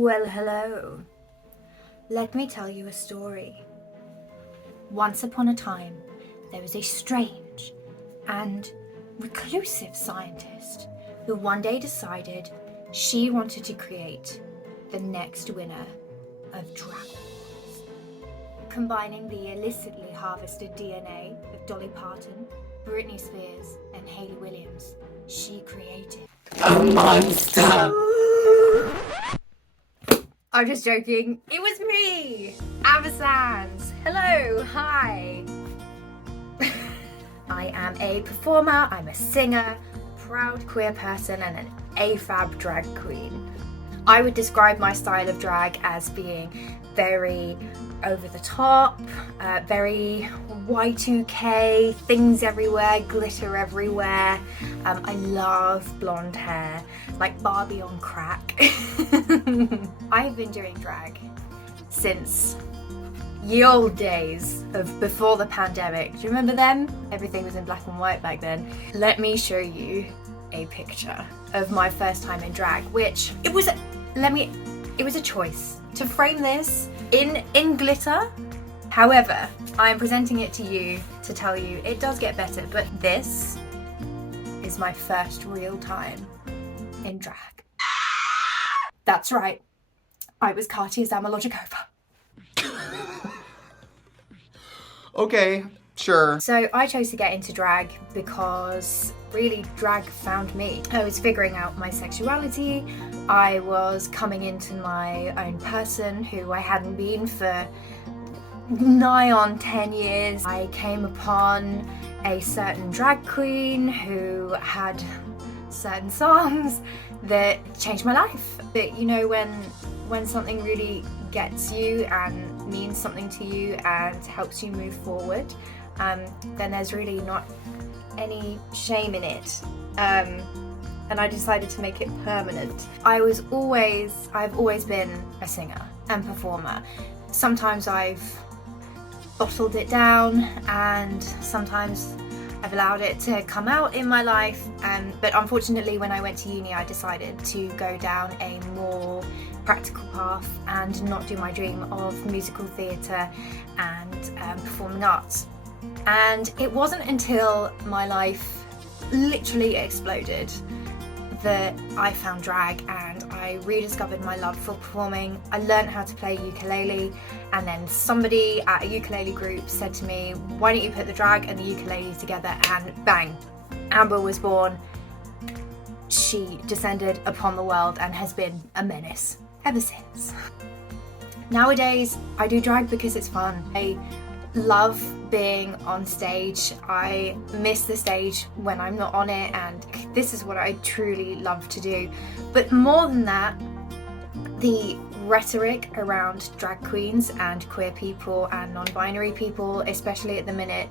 Well, hello. Let me tell you a story. Once upon a time, there was a strange and reclusive scientist who one day decided she wanted to create the next winner of Drag Wars. Combining the illicitly harvested DNA of Dolly Parton, Britney Spears, and Hayley Williams, she created a monster! I'm just joking. It was me, Amber Sands. Hello, hi. I am a performer, I'm a singer, proud queer person, and an AFAB drag queen. I would describe my style of drag as being very over the top, very Y2K, things everywhere, glitter everywhere. I love blonde hair, like Barbie on crack. I've been doing drag since ye old days of before the pandemic. Do you remember them? Everything was in black and white back then. Let me show you a picture of my first time in drag, which it was a choice to frame this in glitter. However, I am presenting it to you to tell you it does get better, but this is my first real time in drag. That's right, I was Katia Zamolodchikova. Okay, sure. So I chose to get into drag because really drag found me. I was figuring out my sexuality, I was coming into my own person who I hadn't been for nigh on 10 years. I came upon a certain drag queen who had certain songs that changed my life. But you know, when something really gets you and means something to you and helps you move forward, then there's really not any shame in it. And I decided to make it permanent. I've always been a singer and performer. Sometimes I've bottled it down and sometimes I've allowed it to come out in my life, but unfortunately when I went to uni I decided to go down a more practical path and not do my dream of musical theatre and performing arts. And it wasn't until my life literally exploded that I found drag and I rediscovered my love for performing. I learned how to play ukulele, and then somebody at a ukulele group said to me, why don't you put the drag and the ukulele together, and bang, Amber was born. She descended upon the world and has been a menace ever since. Nowadays I do drag because it's fun. I love being on stage. I miss the stage when I'm not on it, and this is what I truly love to do. But more than that, the rhetoric around drag queens and queer people and non-binary people, especially at the minute,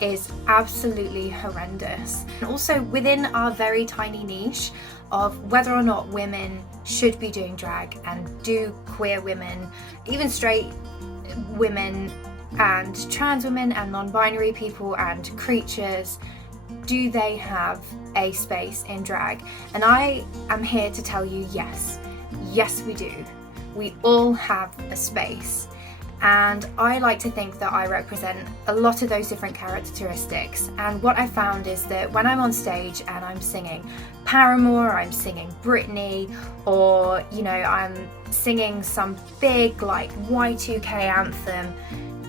is absolutely horrendous. And also within our very tiny niche of whether or not women should be doing drag, and do queer women, even straight women and trans women and non-binary people and creatures, do they have a space in drag? And I am here to tell you yes we do. We all have a space, and I like to think that I represent a lot of those different characteristics. And what I found is that when I'm on stage and I'm singing Paramore, I'm singing Britney, or you know, I'm singing some big like Y2K anthem,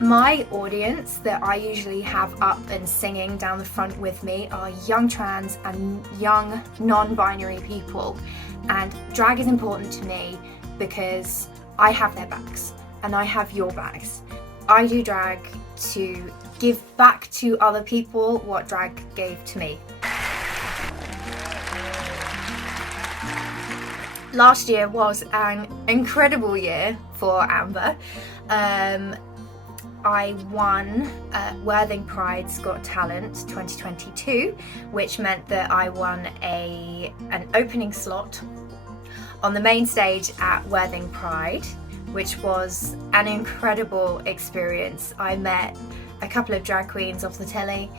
my audience that I usually have up and singing down the front with me are young trans and young non-binary people. And drag is important to me because I have their backs and I have your backs. I do drag to give back to other people what drag gave to me. Last year was an incredible year for Amber. I won Worthing Pride's Got Talent 2022, which meant that I won an opening slot on the main stage at Worthing Pride, which was an incredible experience. I met a couple of drag queens off the telly,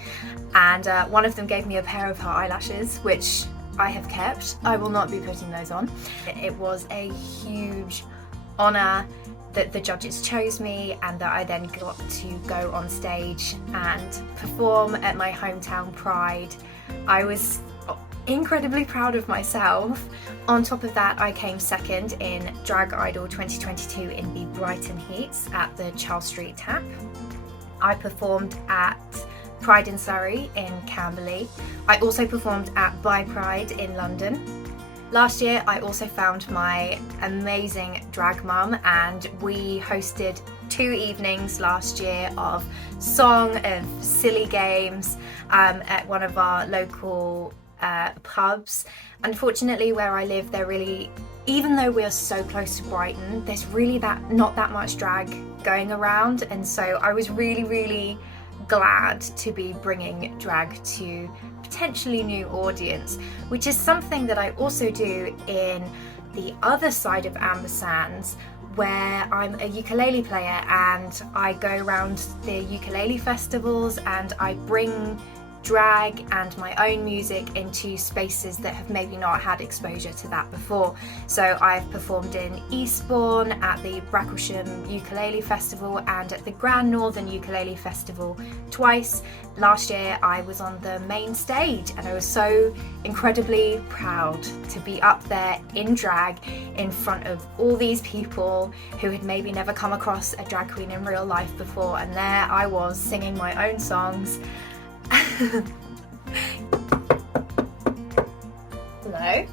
and one of them gave me a pair of her eyelashes, which I have kept. I will not be putting those on. It was a huge honour that the judges chose me and that I then got to go on stage and perform at my hometown Pride. I was incredibly proud of myself. On top of that, I came second in Drag Idol 2022 in the Brighton Heats at the Charles Street Tap. I performed at Pride in Surrey in Camberley. I also performed at By Pride in London. Last year I also found my amazing drag mum and we hosted 2 evenings last year of song, of silly games at one of our local pubs. Unfortunately, where I live, even though we're so close to Brighton, there's really not that much drag going around, and so I was really glad to be bringing drag to potentially new audience, which is something that I also do in the other side of Ambersands, where I'm a ukulele player and I go around the ukulele festivals and I bring drag and my own music into spaces that have maybe not had exposure to that before. So I've performed in Eastbourne at the Bracklesham Ukulele Festival and at the Grand Northern Ukulele Festival twice. Last year I was on the main stage and I was so incredibly proud to be up there in drag in front of all these people who had maybe never come across a drag queen in real life before, and there I was singing my own songs. Hello?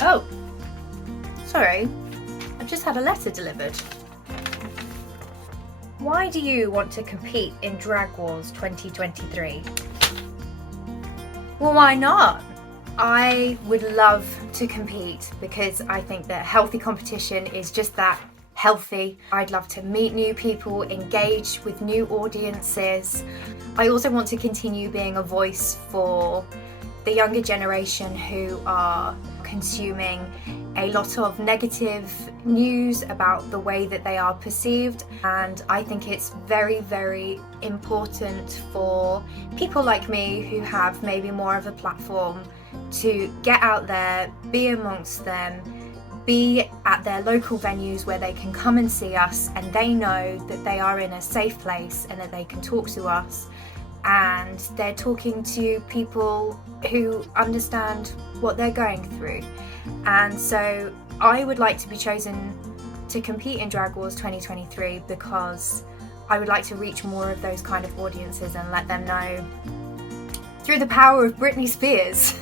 Oh, sorry, I've just had a letter delivered. Why do you want to compete in Drag Wars 2023? Well, why not? I would love to compete because I think that healthy competition is just that, healthy. I'd love to meet new people, engage with new audiences. I also want to continue being a voice for the younger generation who are consuming a lot of negative news about the way that they are perceived, and I think it's very important for people like me who have maybe more of a platform to get out there, be amongst them, be at their local venues where they can come and see us and they know that they are in a safe place and that they can talk to us and they're talking to people who understand what they're going through. And so I would like to be chosen to compete in Drag Wars 2023 because I would like to reach more of those kind of audiences and let them know through the power of Britney Spears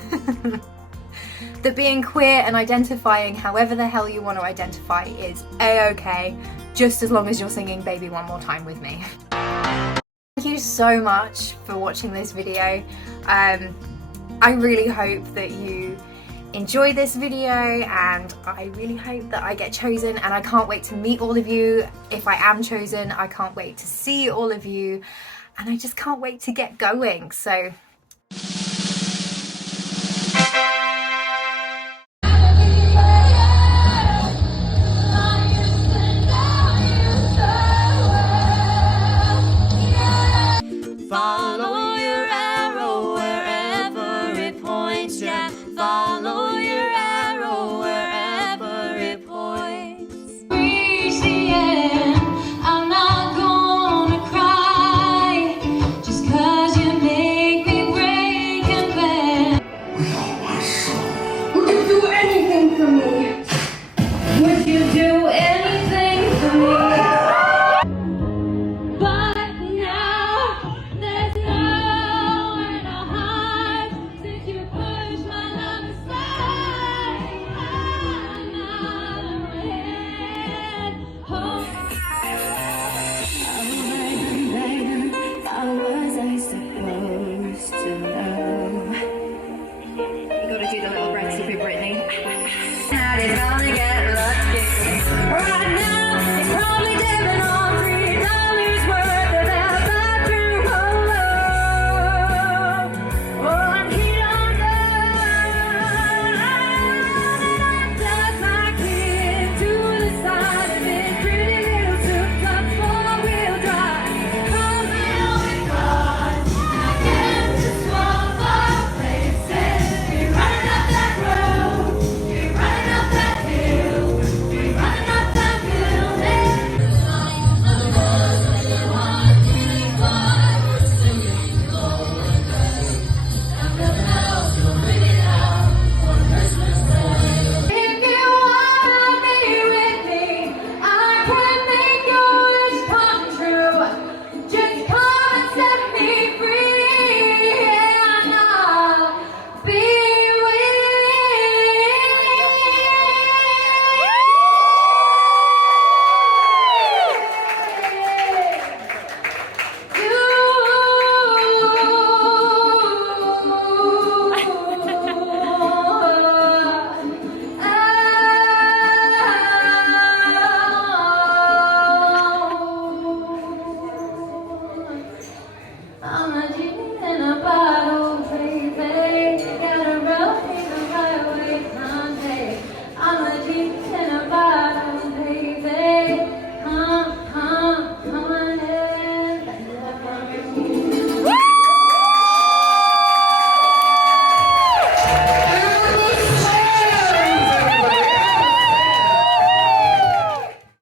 that being queer and identifying however the hell you want to identify is a-okay, just as long as you're singing Baby One More Time with me. Thank you so much for watching this video. I really hope that you enjoy this video and I really hope that I get chosen, and I can't wait to meet all of you. If I am chosen, I can't wait to see all of you and I just can't wait to get going. So follow your arrow wherever it points, yeah. Follow your arrow wherever it points. Reach the end, I'm not gonna cry, just 'cause you make me break and bend. Would you do anything for me? Would you do anything for me? Brittany. How did I get lucky? Right now.